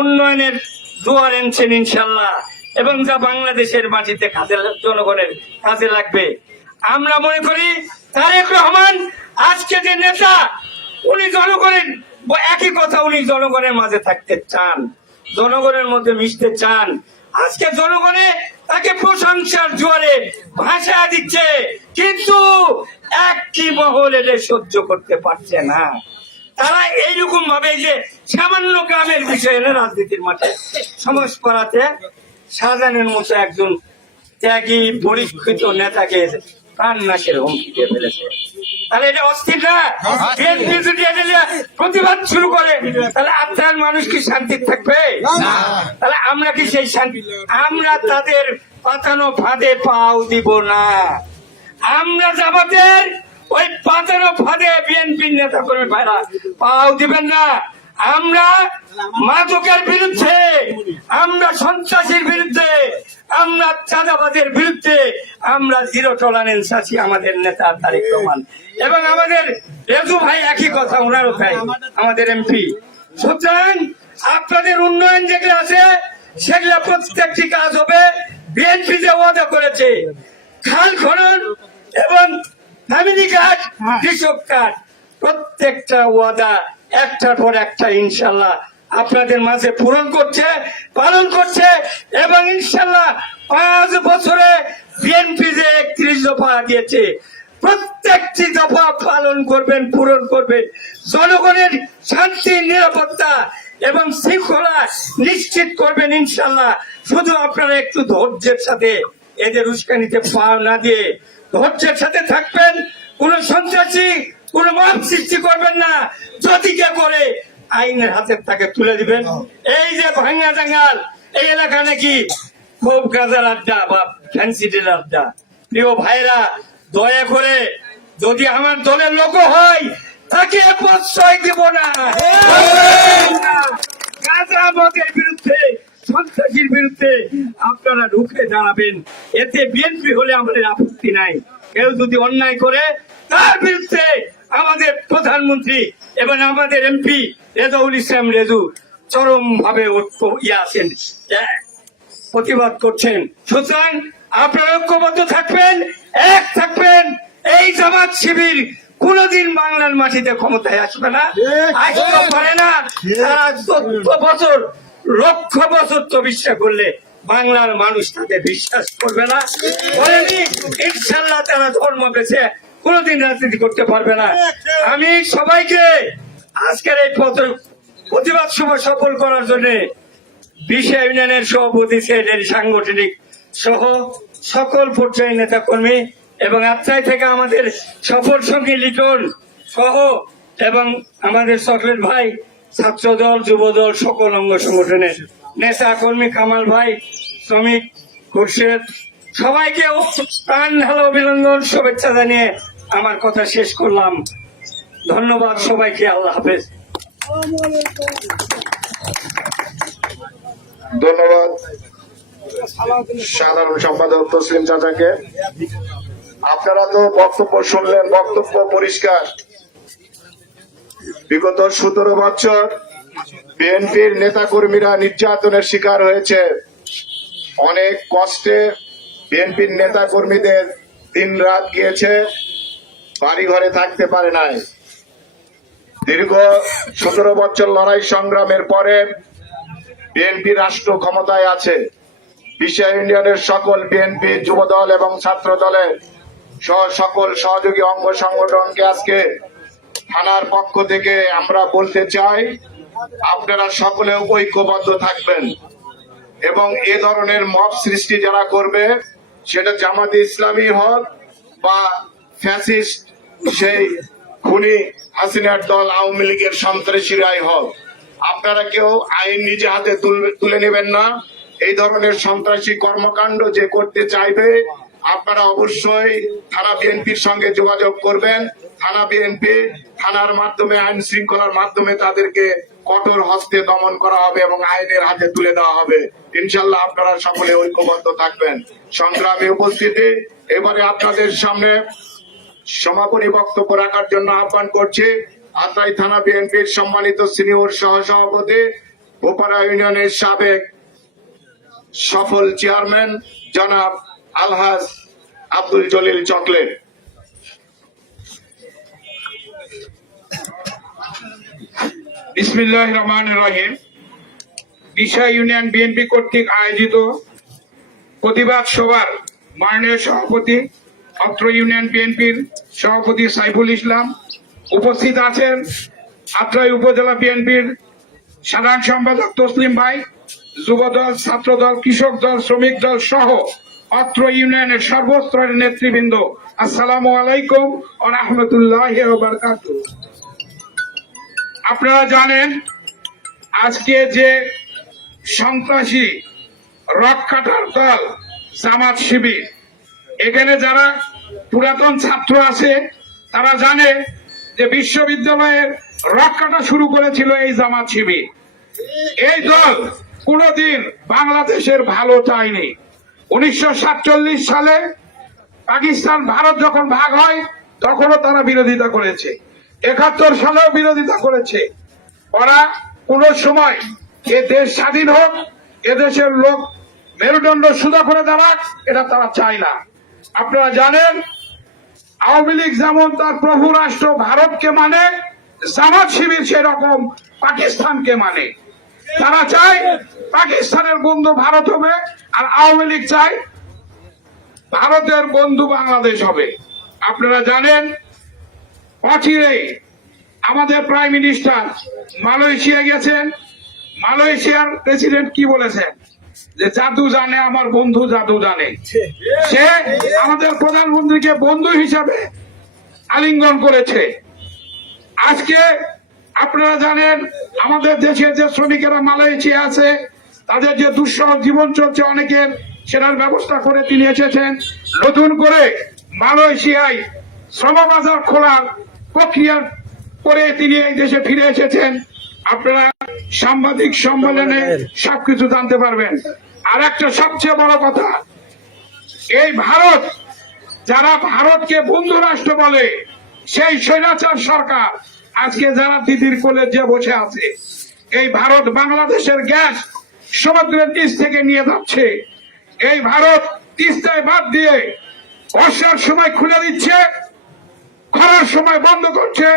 উন্নয়নের জোয়ার এনেছেন ইনশাল্লাহ, এবং যা বাংলাদেশের মাটিতে জনগণের কাজে লাগবে। আমরা মনে করি তারেক রহমান আজকে যে নেতা, উনি জনগণের একই কথা, উনি জনগণের মাঝে থাকতে চান, জনগণের মধ্যে মিশতে চান। আজকে জনগণে তাকে প্রশংসার জোরে ভাষা দিচ্ছে, কিন্তু একটি মহল এটা সহ্য করতে পারছে না। তারা এইরকম ভাবে যে সামান্য গ্রামের বিষয়ে এনে রাজনীতির মাঠে সমাজ করাতে শাহজাহানের মতো একজন ত্যাগী পরীক্ষিত নেতাকে প্রাণ নাশের হুমকি দিয়ে ফেলেছে। তাহলে এটা অস্থির না? বিএনপি যদি এটা নিয়ে প্রতিবাদ শুরু করে, তাহলে আপনার মানুষ কি শান্তি থাকবে? তাহলে আমরা কি সেই শান্তি? আমরা তাদের পাতানো ফাঁদে পাও দিব না। আমরা জামাতের ওই পাতানো ফাঁদে বিএনপির নেতা কর্মী ভাইরা পাও দিবেন না। আমরা মাদকের বিরুদ্ধে, আমরা সন্ত্রাসীর বিরুদ্ধে, আমরা চাঁদাবাজের বিরুদ্ধে, আমরা জিরো টলারেন্স আছি আমাদের নেতা তারেক রহমান এবং আমাদের রেজু ভাই একই কথা, ওনারও তাই, আমাদের এমপি। সুতরাং আপনাদের উন্নয়ন যেগুলো আছে সেগুলো প্রত্যেকটি কাজ হবে। বিএনপি যে ওয়াদা করেছে খাল খনন এবং ফ্যামিলি কার্ড, কৃষক কার্ড, প্রত্যেকটা ওয়াদা একটার পর একটা ইনশাল্লাহ আপনাদের মাঝে পূরণ করছে, পালন করছে এবং ইনশাল্লাহ 5 বছরে বিএনপি যে 31 দফা দিয়েছে প্রত্যেকটি দফা পালন করবেন, পূরণ করবেন। জনগণের শান্তি, নিরাপত্তা এবং শৃঙ্খলা নিশ্চিত করবেন ইনশাল্লাহ। শুধু আপনারা একটু ধৈর্যের সাথে এদের উস্কানিতে পা না দিয়ে ধৈর্যের সাথে থাকবেন। কোন সন্ত্রাসী, কোন মব সৃষ্টি করবেন না। যদি কে করে আইনের হাতে তাকে তুলে দিবেন। এই যে ভাঙ্গা জাঙ্গাল এই এলাকা নাকি খুব গাজার আড্ডা বা ফ্যান্সিডের আড্ডা। প্রিয় ভাইরা, দয়া করে যদি আমার দলের লোক হয় তাকে প্রশ্রয় দিব না। গাঁজা মদের বিরুদ্ধে, সন্ত্রাসীর বিরুদ্ধে আপনারা রুখে দাঁড়াবেন। এতে বিএনপি হলে আমাদের আপত্তি নাই। কেউ যদি অন্যায় করে তার বিরুদ্ধে আমাদের প্রধানমন্ত্রী এবং আমাদের এমপি রেজাউল ইসলাম রেজু চরম ভাবে আছেন, প্রতিবাদ করছেন। সুতরাং আপনারা ঐক্যবদ্ধ থাকবেন, এক থাকবেন। এই জামাত শিবির কোনদিন বাংলার মাটিতে ক্ষমতায় আসবে না, আসতে পারে না। তারা 14 বছর, লক্ষ বছর তো বিশ্বাস করলে বাংলার মানুষ তাকে বিশ্বাস করবে না। ইনশাল্লাহ তারা ধর্ম বেছে কোনদিন রাজনীতি করতে পারবে না। আমি সবাইকে আজকের এই প্রতিবাদ সভা সফল করার জন্য বিশা ইউনিয়নের সভাপতি, সেক্রেটারি, সাংগঠনিক সহ সকল পর্যায়ের নেতা কর্মী এবং আত্রাই থেকে আমাদের সফল সঙ্গী লিটন সহ এবং আমাদের চকলেট ভাই, ছাত্র দল, যুব দল, সকল অঙ্গ সংগঠনের নেতা কর্মী, কামাল ভাই, শ্রমিক, খুরশেদ, সবাইকে প্রাণ ঢালা অভিনন্দন, শুভেচ্ছা জানিয়ে আমার কথা শেষ করলাম। ধন্যবাদ সবাইকে। আল্লাহ হাফেজ। ধন্যবাদ সাধারণ সম্পাদক তসলিম চাচাকে। আপনারা তো বক্তব্য শুনলেন, বক্তব্য পরিষ্কার। বিগত 17 বছর বিএনপির নেতা কর্মীরা নির্যাতনের শিকার হয়েছে। অনেক কষ্টে বিএনপির নেতা কর্মীদের দিন রাত গিয়েছে, বাড়ি ঘরে থাকতে পারে নাই। দীর্ঘ 17 বছর লড়াই সংগ্রামের পরে বিএনপি রাষ্ট্র ক্ষমতায় আছে। বিশা ইউনিয়নের সকল বিএনপি, যুব দল এবং ছাত্র দলের সকল সহযোগী অঙ্গ সংগঠনকে আজকে থানার পক্ষ থেকে আমরা বলতে চাই, আপনারা সকলে ঐক্যবদ্ধ থাকবেন এবং এ ধরনের মব সৃষ্টি যারা করবে, সেটা জামাতে ইসলামী হোক বা ফ্যাসিস্ট সেই খুনি হাসিনার দল আওয়ামী লীগের সন্ত্রাসীরাই হোক, আপনারা কেউ আইন নিজে হাতে তুলে নেবেন না। এই ধরনের সন্ত্রাসী কর্মকাণ্ড যে করতে চাইবে, আপনারা অবশ্যই থানা বিএনপির সঙ্গে যোগাযোগ করবেন। থানা বিএনপি, থানার মাধ্যমে, আইন শৃঙ্খলার মাধ্যমে তাদেরকে কঠোর হস্তে দমন করা হবে এবং আইনের হাতে তুলে দেওয়া হবে। ইনশাল্লাহ আপনারা সকলে ঐক্যবদ্ধ থাকবেন। সংগ্রামী উপস্থিতি, এবারে আপনাদের সামনে সমাপনী বক্তব্য রাখার জন্য আহ্বান করছি আত্রাই থানা বিএনপির সম্মানিত সিনিয়র সহসভাপতি, বোপারা ইউনিয়নের সাবেক সফল চেয়ারম্যান জনাব আলহাজ আব্দুল জলিল চকলেট। বিসমিল্লাহির রহমানির রহিম। দিশা ইউনিয়ন বিএনপি কর্তৃক আয়োজিত প্রতিবাদ সভার মাননীয় সভাপতি, অত্র ইউনিয়ন বিএনপির সভাপতি সাইফুল ইসলাম, উপস্থিত আছেন আত্রাই উপজেলা বিএনপির সাধারণ সম্পাদক তসলিম ভাই, যুবদল, ছাত্রদল, কৃষক দল, শ্রমিক দল সহ অত্র ইউনিয়নের সর্বস্তরের নেতৃবৃন্দ, আসসালামু আলাইকুম ওয়া রাহমাতুল্লাহি ওয়া বারাকাতুহু। আপনারা জানেন আজকে যে সন্ত্রাসী রক কাটার দল জামাত শিবির, এখানে যারা পুরাতন ছাত্র আছে তারা জানে যে বিশ্ববিদ্যালয়ের রক কাটা শুরু করেছিল এই জামাত শিবির। এই দল কোনোদিন বাংলাদেশের ভালো চায়নি। 1947 সালে পাকিস্তান ভারত যখন ভাগ হয় তখনও তারা বিরোধিতা করেছে, 71 সালেও বিরোধিতা করেছে। ওরা কোন সময় এ দেশ স্বাধীন হোক, এদেশের লোক মেরুদণ্ড সোজা করে দাঁড়াক, এটা তারা চায় না। আপনারা জানেন আওয়ামী লীগ যেমন তার প্রভু রাষ্ট্র ভারতকে মানে, জামাত শিবির সেরকম পাকিস্তানকে মানে। তারা চায় পাকিস্তানের বন্ধু ভারত হবে, আর আওয়ামী লীগ চায় ভারতের বন্ধু বাংলাদেশ হবে। আপনারা জানেন অচিরেই আমাদের প্রাইম মিনিস্টার মালয়েশিয়া গেছেন। মালয়েশিয়ার প্রেসিডেন্ট কি বলেছেন যে জাদু জানে আমার বন্ধু জাদু জানে। সে আমাদের প্রধানমন্ত্রীকে বন্ধু হিসাবে আলিঙ্গন করেছে। আজকে আপনারা জানেন আমাদের দেশের যে শ্রমিকেরা মালয়েশিয়া আছে তাদের যে দুঃসহ জীবন চলছে, অনেকের সেটার ব্যবস্থা করে তিনি এসেছেন। নতুন করে মালয়েশিয়ায় শ্রমবাজার খোলার প্রক্রিয়া করে তিনি এই দেশে ফিরে এসেছেন। আপনারা সাংবাদিক সম্মেলনে সবকিছু জানতে পারবেন। আর একটা সবচেয়ে বড় কথা, এই ভারত, যারা ভারতকে বন্ধু রাষ্ট্র বলে, সেই স্বৈরাচার সরকার আজকে যারা দিদির কোলে যে বসে আছে, এই ভারত বাংলাদেশের গ্যাস সমুদ্রের নিচ থেকে নিয়ে যাচ্ছে। এই ভারত তিস্তায় বাদ দিয়ে বর্ষার সময় খুলে দিচ্ছে, খরার সময় বন্ধ করছে,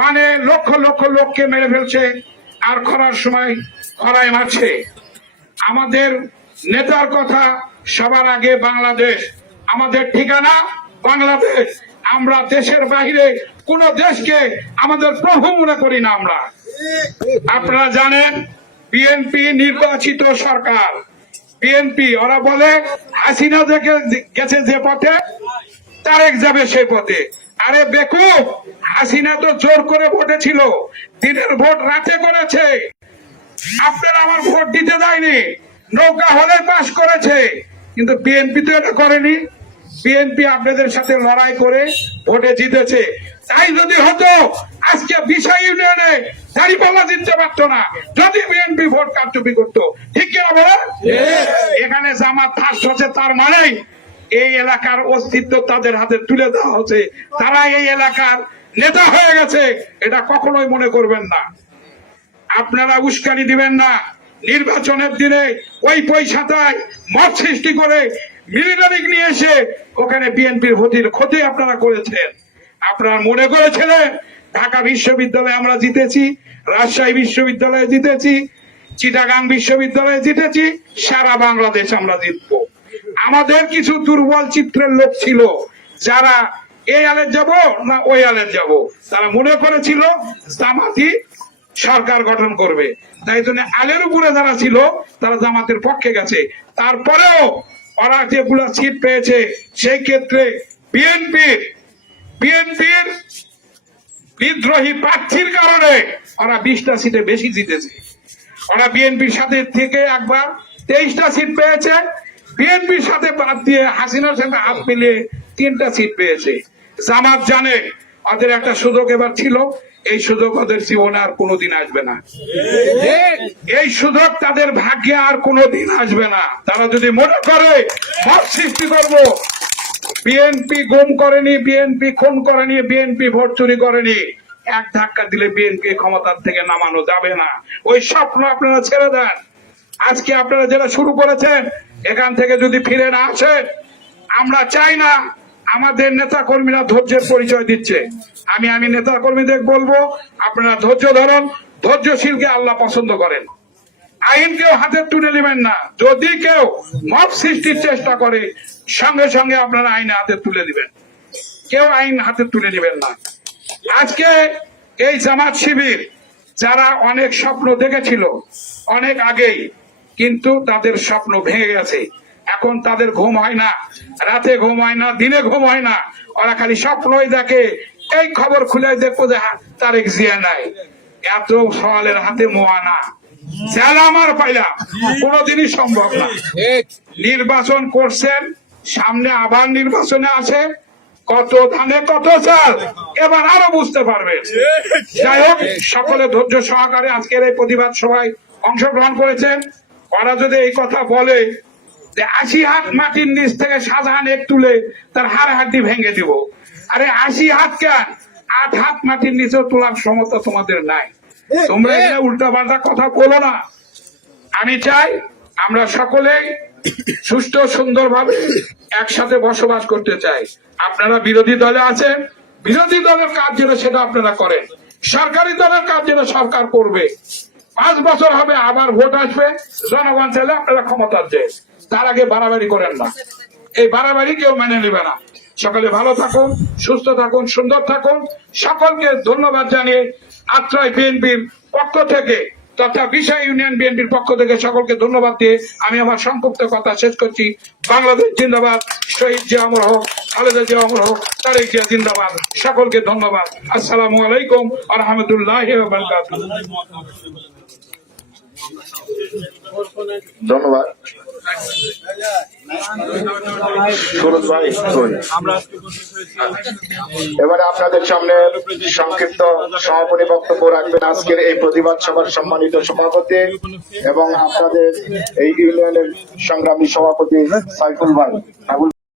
মানে লক্ষ লক্ষ লোককে মেরে ফেলছে, আর খরার সময় খরায় মারছে। আমাদের নেতার কথা সবার আগে বাংলাদেশ, আমাদের ঠিকানা বাংলাদেশ। আমরা দেশের বাইরে কোন দেশকে আমাদের প্রভু মনে করি না আমরা। আপনারা জানেন বিএনপি নির্বাচিত সরকার, বিএনপি ওরা বলে হাসিনা থেকে গেছে যে পথে তারেক যাবে সেই পথে। আরে বেকুব, হাসিনা তো জোর করে ভোটে ছিল, দিনের ভোট রাতে করেছে। আপনারা আমার ভোট দিতে দেয়নি, নৌকা হলে পাশ করেছে, কিন্তু বিএনপি তো এটা করেনি। বিএনপি আপনাদের সাথে লড়াই করে ভোটে জিতেছে। তাই যদি হতো আজকে বিশা ইউনিয়নে দাঁড়িপাল্লা জিততে পারতো না, যদি বিএনপি ভোট কারচুপি করতো। ঠিক কি হবে? এখানে জামাত ফার্স্ট হচ্ছে, তার মানে এই এলাকার অস্তিত্ব তাদের হাতে তুলে দেওয়া হচ্ছে, তারা এই এলাকার নেতা হয়ে গেছে। এটা কখনোই মনে করবেন না। আপনারা উস্কানি দিবেন না। নির্বাচনের দিনে ওই পয়সাটায় মত সৃষ্টি করে মিলিটারি নিয়ে এসে ওখানে বিএনপির ক্ষতি আপনারা করেছেন। আপনারা মনে করেছিলেন ঢাকা বিশ্ববিদ্যালয়ে আমরা জিতেছি, রাজশাহী বিশ্ববিদ্যালয়ে জিতেছি, চিটাগাং বিশ্ববিদ্যালয়ে জিতেছি, সারা বাংলাদেশ আমরা জিতবো। আমাদের কিছু দুর্বল চিত্রের লোক ছিল যারা এই আলের যাব না ওই আলের যাব, তারা মনে করেছিল জামাতি সরকার গঠন করবে। তাই জন্য আলের উপরে যারা ছিল তারা জামাতের পক্ষে গেছে। তারপরেও ওরা যেগুলো সিট পেয়েছে সেই ক্ষেত্রে বিএনপির বিদ্রোহী প্রার্থীর কারণে ওরা 20টা সিটে বেশি জিতেছে। ওরা বিএনপির সাথে থেকে একবার 23টা সিট পেয়েছে, বিএনপির সাথে বাদ দিয়ে হাসিনার সাথে হাত মিলিয়ে 3টা সিট পেয়েছে। জামাত জানে ওদের একটা সুযোগ এবার ছিল, এই সুযোগ ওদের জীবনে আর কোনোদিন আসবে না। এই সুযোগ তাদের ভাগ্যে আর কোনোদিন আসবে না। তারা যদি মনে করে মত সৃষ্টি করবো, বিএনপি গুম করেনি, বিএনপি খুন করেনি, বিএনপি ভোট চুরি করেনি, এক ধাক্কা দিলে বিএনপি ক্ষমতার থেকে নামানো যাবে না। ওই স্বপ্ন আপনারা ছেড়ে দেন। আজকে আপনারা যেটা শুরু করেছেন এখান থেকে যদি ফিরে না আসেন, আমরা চাই না। আমাদের নেতা কর্মীরা ধৈর্যের পরিচয় দিচ্ছে। আমি নেতা কর্মীদের বলবো আপনারা ধৈর্য ধরুন, ধৈর্যশীলকে আল্লাহ পছন্দ করেন। আইনকেও হাতে তুলে নেবেন না। যদি কেউ মব সৃষ্টির চেষ্টা করে সঙ্গে সঙ্গে আপনারা আইন হাতে তুলে দিবেন। কেউ আইন হাতে তুলে নেবেন না। আজকে এই জামাত শিবির যারা অনেক স্বপ্ন দেখেছিল অনেক আগেই, কিন্তু তাদের স্বপ্ন ভেঙে গেছে। এখন তাদের ঘুম হয় না, রাতে ঘুম হয় না, দিনে ঘুম হয় না। ওরা খালি স্বপ্নই দেখে। এই খবর খুলে দেখবো যে তারেক জিয়া নাই, এত সওয়ালের হাতে মোয়া না, আমার পাইলাম, কোনোদিনই সম্ভব না। নির্বাচন করছেন, সামনে আবার নির্বাচনে আছে, কত ধানে কত চাল, এবার আরো বুঝতে পারবেন। যাই হোক, সকলে ধৈর্য সহকারে আজকের এই প্রতিবাদ সভায় অংশগ্রহণ করেছেন। ওরা যদি এই কথা বলে যে 80 হাত মাটির নিচ থেকে শাহজাহান এক তুলে তার হাড় হাড্ডি ভেঙে দিব, আরে 80 হাত কেন, 8 হাত মাটির নিচেও তোলার ক্ষমতা তোমাদের নাই। তোমরা এখানে উল্টা পাল্টা কথা বলো না। আমি চাই আমরা সকলেই সুষ্ঠু সুন্দরভাবে একসাথে বসবাস করতে চাই। আপনারা বিরোধী দলে আছেন, বিরোধী দলের কাজ যেন সেটা আপনারা করেন, সরকারি দলের কাজ যেন সরকার করবে। 5 বছর হবে, আবার ভোট আসবে, জনগণ চাইলে আপনারা ক্ষমতা দেন, তার আগে বাড়াবাড়ি করেন না। এই বাড়াবাড়ি কেউ মেনে নেবে না। সকলে ভালো থাকুন, সুস্থ থাকুন, সুন্দর থাকুন। সকলকে ধন্যবাদ জানিয়ে আত্রাই বিএনপির পক্ষ থেকে তথা বিশা ইউনিয়ন বিএনপির পক্ষ থেকে সকলকে ধন্যবাদ দিয়ে আমি আমার সংক্ষিপ্ত কথা শেষ করছি। বাংলাদেশ জিন্দাবাদ, শহীদ জিয়া অমর হোক, খালেদা জিয়া অমর হোক, তারেক জিয়া জিন্দাবাদ। সকলকে ধন্যবাদ। আসসালামু আলাইকুম ওয়া রাহমাতুল্লাহি ওয়া বারাকাতুহু। ধন্যবাদ। সুরজ ভাই, এবারে আপনাদের সামনে সংক্ষিপ্ত সমাপনী বক্তব্য রাখবেন আজকের এই প্রতিবাদ সভার সম্মানিত সভাপতি এবং আপনাদের এই ইউনিয়নের সংগ্রামী সভাপতি সাইফুল ভাই।